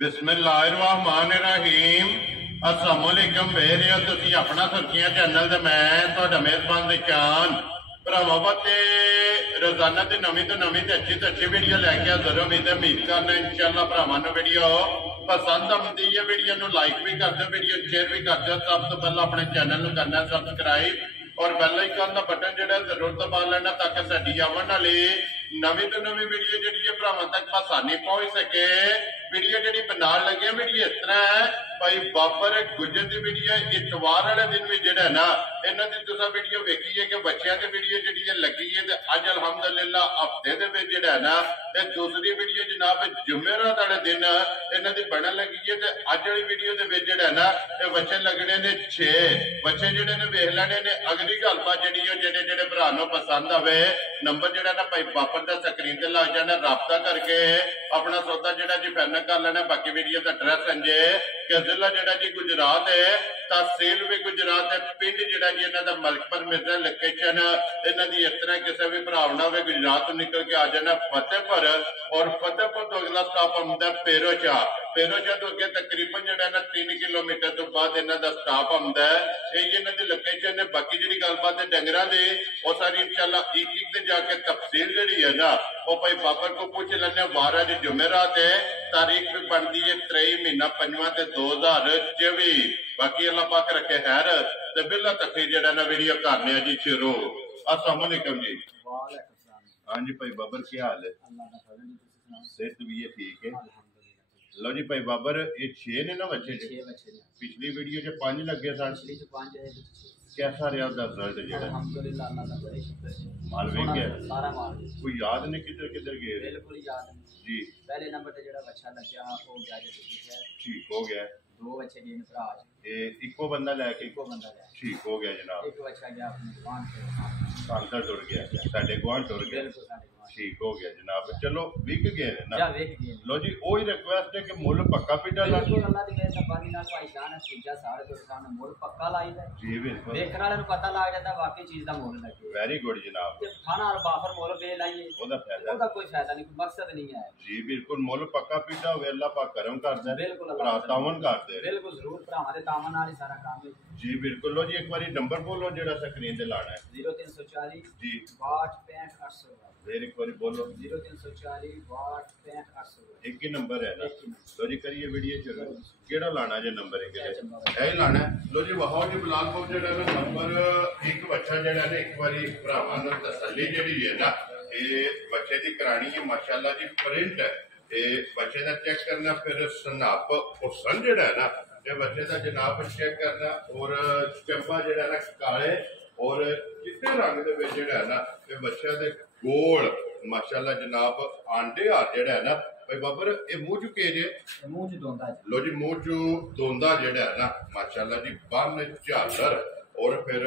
बिस्मिल्लाहिर्रहमानिर्रहीम अस्सलामुअलैकुम वेरे तुसी अपना सुर्खियां चैनल ते मैं तुहाडा मेहरबान निशान भरावां वास्ते रोजाना ते नवीं ते अच्छी वीडियो लैके हाजिर उम्मीद करना इंशाअल्लाह भरावां नूं वीडियो पसंद आउंदी है। वीडियो नूं लाइक भी कर दो, वीडियो शेयर भी कर दो। सब तो पहला अपने चैनल नूं करना सबसक्राइब और बैल आइकन का बटन जो जरूर दबा लेना ताकि साडी आवन वाली नवीं तो नवीं वीडियो जी भरावां तक आसानी पहुंच सके। वीडियो जी बनाने लगे वीडियो इस तरह है भाई बाबर गुजर की वीडियो इतवार वाले दिन भी जो ना इन्हों की तुसा वीडियो वेखी है कि बच्चों की वीडियो जी लगी है। अज अलहमदुलिल्लाह हफ्ते जो ना दूसरी वीडियो जनाब जुमेरात वाले दिन इन्हों की बनने लगी है। अज वाली वीडियो के ना बच्चे लगने ने 6 बच्चे जोड़े ने वेख लेने ने। अगली गलबात जी जो भरा पसंद आवे नंबर जो ना भाई बाबर का स्क्रीन से लग जाना, रबता करके अपना सौदा जो जी फाइनल कर लेना। बाकी वीडियो का एड्रैस संजे कि जिला जो जी गुजरात है, तहसील भी गुजरात है, पिंड जो जी इन्हों का मलकपुर मिलता लोकेशन इन्हों की इस तरह किसी भी भरा ना हो गुजरात तो निकल के आ जाना फतेहपुर और फतेहपुर तो अगला स्टॉप आता पेरो शाह तो अगे तकरीबन जो ना 3 किलोमीटर तो बाद इन्हों का स्टॉप आता है। यही इन्हों की लोकेशन है। बाकी जी गलबात है डंगरा की वो सारी इंशाअल्लाह एक जाके तफसील जी है ना वो भाई बाबर को पूछ लेने। वार अज जुमेरात है, तारीख भी बनती है 23 महीना 5 2024। बाकी अल्लाह पाक रखे खैर ते बिल्ला तक जड़ा ना वीडियो करने जी शुरू। अस्सलाम वालेकुम जी। हाँ जी भाई बाबर क्या हाल है? सेहत भी है ठीक है। लो जी भाई बाबर ये 6 ने ना बच्चे पिछली वीडियो च 5 लगे सन। कैसा रहा रिजल्ट जेड़ा? माल वेख गया कोई याद नहीं किधर किधर गए? बिल्कुल याद जी। पहले नंबर पे जेड़ा बच्चा लग्या हो गया जो ठीक हो गया। 2 बच्चे गए भरा इको बंदा लैके ठीक हो गया जनाब। एक बच्चा गया अपने गुआंढ से अंदर टुर गया साडे गुआंढ टुर गया ठीक हो गया जनाब। चलो विक गए ना लो जी। वही रिक्वेस्ट है कि मुल पक्का पिटा ला अल्लाह दी मेहरबानी नाल भाई शान है तीजा सारे तो शान मुल पक्का लाई है जी। बिल्कुल देखने वाले को पता लग जाता वाकई चीज दा मुल लगे। वेरी गुड जनाब। ते खाना और बाफर मुल बे लाइए ओदा फायदा ओदा कोई फायदा नहीं, कोई मकसद नहीं है जी। बिल्कुल मुल पक्का पिटा होवे अल्लाह पाक करम करदा है। बिल्कुल भरा तावन करदे बिल्कुल जरूर भरावां दे तावन नाल ही सारा काम है जी। बिल्कुल लो जी एक बारी नंबर बोलो जेड़ा स्क्रीन ते लाना है। 0340 जी 62 65 800 फिर एक बार बोलो 0340 62 65 800 एक ही नंबर है ना। लो जी करिए वीडियो चलो केड़ा लाना जे नंबर एक यही लाना है। लो जी वहां जी बिलाल को जेड़ा ना नंबर एक बच्चा जेड़ा ने एक बारी भरावां नु तसल्ली जेड़ी है ना ये बच्चे दी करानी है माशाल्लाह जी प्रिंट है ये बच्चे दा चेक करना फिर सनाप और सन जेड़ा है ना ये बच्चे दा जनाब चेक करना और चंपा जेड़ा ना काले और चिट्टे रंग दे विच जेड़ा है ना ये बच्चे दे गोल माशाल्लाह जनाब आंडे हार जेड़ा है ना भाई बाबर ये मुंह चु के जे मुंह चु दोंदा लो जी मुंह चु दोंदा जेड़ा है ना माशाल्लाह जी बन झालर और फिर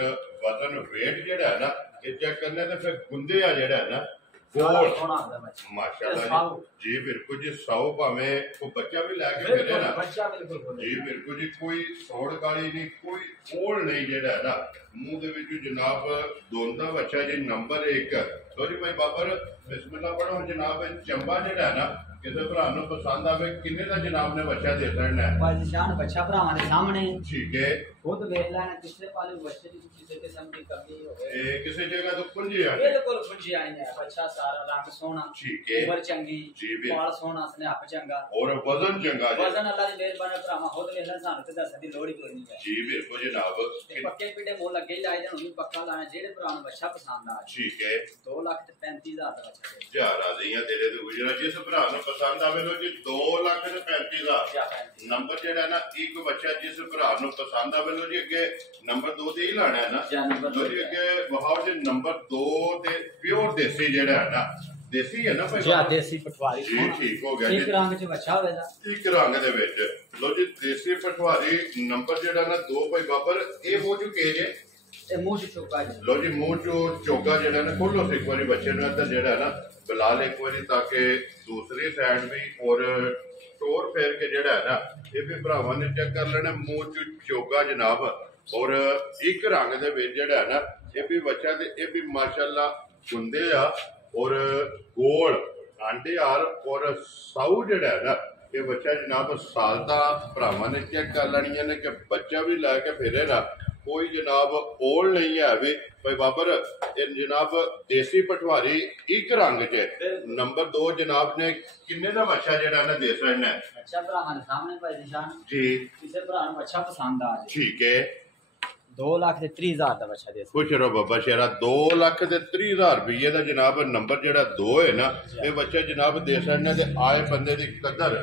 वजन वेट जेड़ा है ना ये चेक करने ते फिर गुंदे आ जेड़ा है ना गोल माशाल्लाह जी। बिल्कुल जी 100 भावे कोई बच्चा भी लैके फिरे ना जी। बिल्कुल जी कोई सौड़ काली नहीं कोई ओल नहीं जेड़ा है ना मुंह दे विच जनाब दोंदा बच्चा जी नंबर 1। लो जी भाई बाबर बिस्मिल्लाह पढ़ो जनाब। चंबा जेड़ा है ना किसी भरा नु पसंद आवे किन्ने दा जनाब ने बच्चा दे देना है भाई निशान बच्चा भरावां दे सामने ठीक है। खुद देख लेना पिछले पाले बच्चे दी किसी किस्म की कमी होवे ए किसी जगह तो कुंजी आ बिल्कुल कुंजी आई है। बच्चा सारा रंग सोना ठीक है उम्र चंगी जी। बाल सोना स्नैप चंगा और वजन चंगा वजन अल्लाह दी मेहरबानी भरावां खुद देख लेना सानू ते दस दी लोड़ ही कोई नहीं है जी। बिल्कुल जनाब पक्के पीटे मोल लगे ही लाए जान पक्का लाना जेड़े भरा नु बच्चा पसंद आ ठीक है। 2,35,000 दा बच्चा जा राजियां तेरे ते गुजरा जिस भरा नु पसंद आवे लो जी 2,35,000 नंबर जेड़ा ना एक बच्चा जिस भरा नु पसंद आवे लो जी अगे नंबर 2 ते ही लाना है ना लो जी अगे वहां जी नंबर 2 ते प्योर देसी जेड़ा है ना देसी है ना भाई जी देसी पटवारी जी ठीक हो गया एक रंग च बच्चा होवेगा एक रंग दे विच लो जी देसी पटवारी नंबर जेड़ा ना 2 भाई बाबर ए हो चुके जे ए मुंह च चोका लो जी मुंह चो चोगा जेड़ा ना खोलो से एक बारी बच्चे ने अंदर जेड़ा ना बिलाल एक बारी ताकि दूसरी साइड भी और टोर फेर के जेड़ा है ना ये भी भरावां ने चेक कर लेना मुंह च चोगा जनाब और एक रंग दे विच जेड़ा है ना ये भी बच्चा ते ये भी माशाल्लाह गुंदे आ और गोल आंडे आर और साऊ जेड़ा है ना ਇਹ ਬੱਚਾ ਜਨਾਬ ਸਾਲ ਦਾ ਭਰਾਵਾਂ ਨੇ ਚੈੱਕ ਕਰ ਲੈਣੀਆਂ ਨੇ ਕਿ ਬੱਚਾ ਵੀ ਲੈ ਕੇ ਫਿਰੇ ਨਾ, ਕੋਈ ਜਨਾਬ ओल्ड नहीं है भी भाई बाबर। ये जनाब देसी पटवारी एक रंग च। नंबर 2 जनाब ने किन्ने दा बच्चा जेड़ा ना दे सकना है? अच्छा भरावां दे सामने भाई निशान जी, किसे भरा नूं अच्छा पसंद आ जाए ठीक है। 2,30,000 दा बच्चा दे खुश रहो बाबा शेरा। 2,30,000 रुपये का जनाब नंबर जेड़ा 2 है ना, ये बच्चा जनाब दे सकना ते आए बंदे की कदर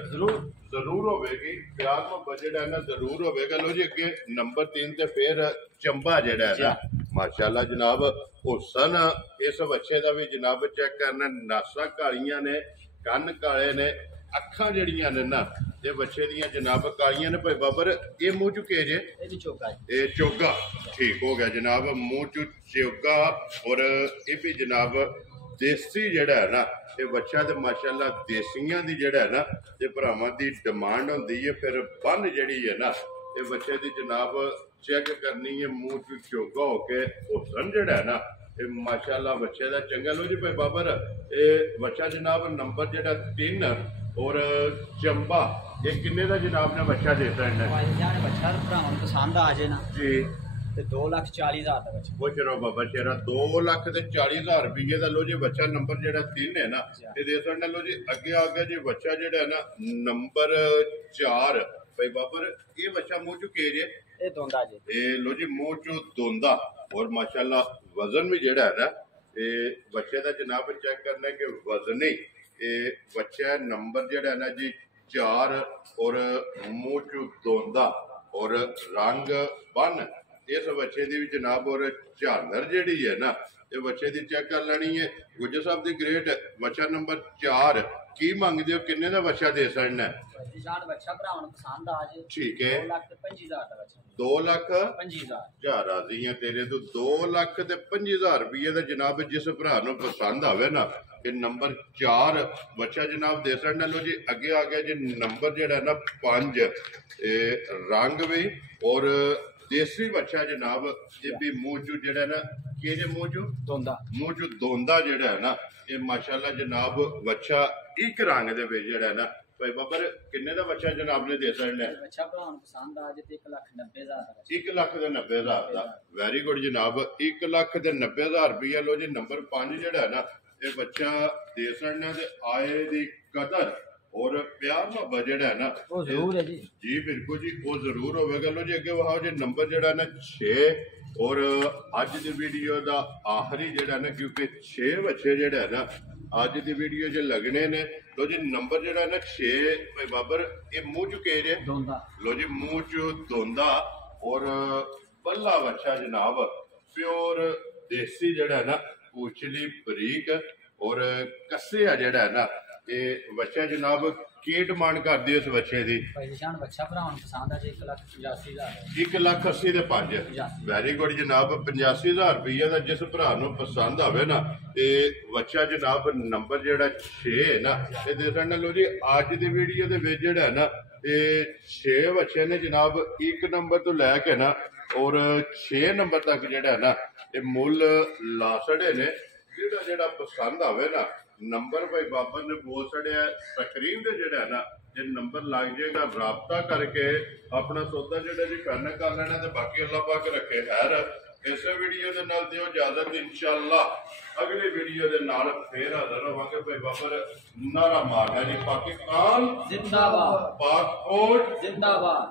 जरूर होगी, प्यार मोहब्बत जेड़ा ना जरूर होगा। लो जी अगे नंबर 3 ते फिर चंबा जेड़ा है ना, माशाल्लाह जनाब हुसन इस बच्चे का भी जनाब चेक करना, नासा कालियां ने, कन्न काले ने, अखां जड़ियां ने ना ये बच्चे दियां जनाब कालियां ने। भाई बाबर ये मुंह चुके जे ये चोगा ठीक हो गया जनाब, मुंह चु चोगा। और ये भी जनाब देसी जेड़ा है ना ये बच्चा तो माशाल्लाह देसियां दी जेड़ा है ना ये भरावां दी डिमांड होंदी है। फिर बन जेड़ी है ना ये बच्चे दी जनाब चेक करनी है, मुंह चु चोगा होके हुसन जेड़ा है ना ये माशाल्लाह बच्चे का चंगा। लो जी भाई बाबर ये बच्चा जनाब नंबर जेड़ा 3 और चंबा ये किन्ने का जनाब ने बच्चा देता है? बच्चा भरावां नूं पसंद आ जाए ना जी 2,40,000 का बच्चा। वो चलो बाबा शेरा 2,40,000 रुपये का। लो जी बच्चा नंबर जेड़ा 3 है ना ये दे सकना। लो जी अगे आगे जी बच्चा जेड़ा है ना नंबर 4 भाई बाबर ये बच्चा मुंह चु के जे ये दोंदा जी ये लो जी मुंह चु दोंदा। और माशाल्लाह वजन भी जेड़ा है ना ये बच्चे का जनाब चेक करना कि वजन ही ये बच्चा नंबर जेड़ा है ना जी 4 और मुंह चु दोंदा और रंग बन इस बच्चे की भी जनाब। और झालर जेड़ी है ना ये बच्चे की चेक कर लेनी है। गुज्जर साहब की ग्रेट बच्चा नंबर 4 की मंगते हो, किन्ने का बच्चा दे सकना है? बच्चा भरावां नूं पसंद आ जाए ठीक है 2,25,000 का बच्चा। 2,25,000 राजी हैं तेरे तो। 2,25,000 रुपये का जनाब जिस भरा नूं पसंद आवे ना कि नंबर 4 बच्चा जनाब दे सकना। लो जी अगे आ गया जी नंबर जेड़ा ना 5 रंग भी और देसी बच्चा जनाब ये भी मुंह चू जेड़ा ना कि जे मुंह चू दोंदा जेड़ा है ना ये माशाल्लाह जनाब बच्चा एक रंग दे विच जेड़ा है ना। भाई बाबर किन्ने दा बच्चा जनाब ने दे सकना है? बच्चा भरावां नूं पसंद आ जाए 1,90,000 का। 1,90,000 का वेरी गुड जनाब 1,90,000 रुपया। लो जी नंबर 5 जेड़ा है ना ये बच्चा दे सकना ते आए दी कदर और प्यार मोहब्बत जेड़ा है ना वो जरूर है जी बिल्कुल जी वो जरूर होगा। लो जी अगे वहां जी नंबर जेड़ा ना 6 और अज दी वीडियो दा आखिरी जेड़ा ना क्योंकि 6 बच्चे जेड़ा है ना अज दी वीडियो च लगने ने। लो जी नंबर जेड़ा ना 6 भाई बाबर ये मुंह चु के जे लो जी मुंह चु दोंदा और बल्ला बच्चा जनाब प्योर देसी जेड़ा है ना पूछली बरीक और कस्सिया जेड़ा है ना ये बच्चा जनाब की डिमांड कर दी उस बच्चे की? बच्चा भरावां नूं पसंद आ जाए 1,85,000। 1,80,500 वेरी गुड जनाब 85,000 रुपये का जिस भरा नूं पसंद आवे ना ये बच्चा जनाब नंबर जेड़ा 6 है ना ये दे सकना। लो जी अज की वीडियो के विच जेड़ा है ना ये 6 बच्चे ने जनाब 1 नंबर तो लैके ना और 6 नंबर तक जेड़ा है ना ये मुल ला छड़े ने। जेड़ा जेड़ा पसंद आवे ना नंबर भाई बाबर ने बोल छड़िया स्क्रीन से जेड़ा है ना जे नंबर लग जाएगा राबता करके अपना सौदा जेड़ा जी करना कर लेना ते बाकी अल्लाह पाक रखे खैर। इस वीडियो के नाल दियो इजाजत इंशाअल्लाह अगली वीडियो के नाल फिर हाजिर होवांगे। भाई बाबर नारा मारना जी पाकिस्तान जिंदाबाद, पाक फौज जिंदाबाद।